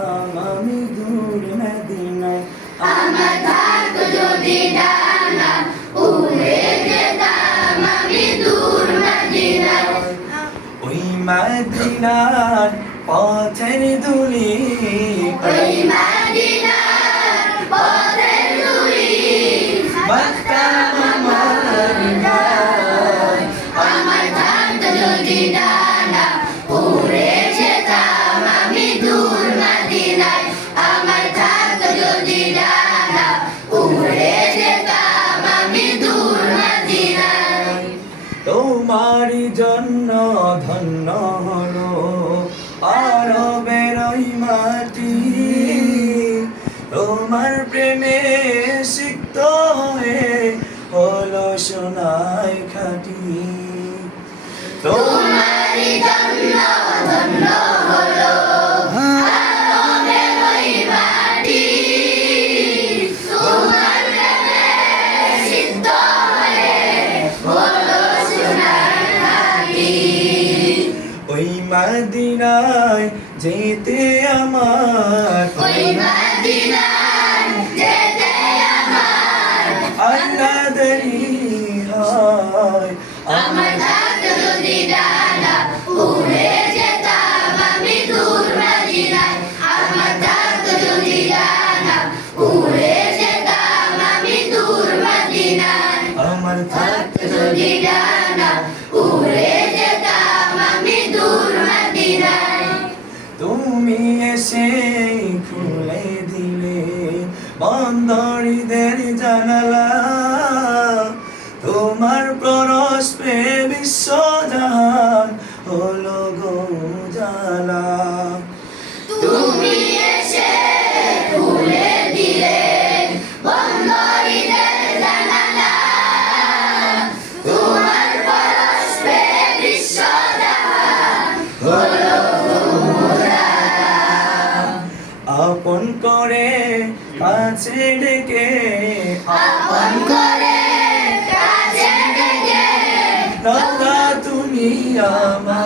যেতাম আমি দূর মদিনায়। আমার থাকতো যদি ডানা উড়ে যেতাম আমি দূর মদিনায়। ওই মদিনার পথের দুলি। ওই মদিনার ধন্য হলো আরবের ওই মাটি তোমার প্রেমে সিক্ত হয়ে হলো সোনায় খাটি তোমার জন্য মদিনায় যেতে আমার ওই মদিনায় যেতে আমার আল্লাহ দেরি হয়। আমার আমার থাকতো যদি ডানা উড়ে তুমি এসে খুলে দিলে। বন্দরীদের জানালা তোমার পরশ আপন করে কাছে ডেকে আপন করে কাছে ডেকে দাদা তুমি আমার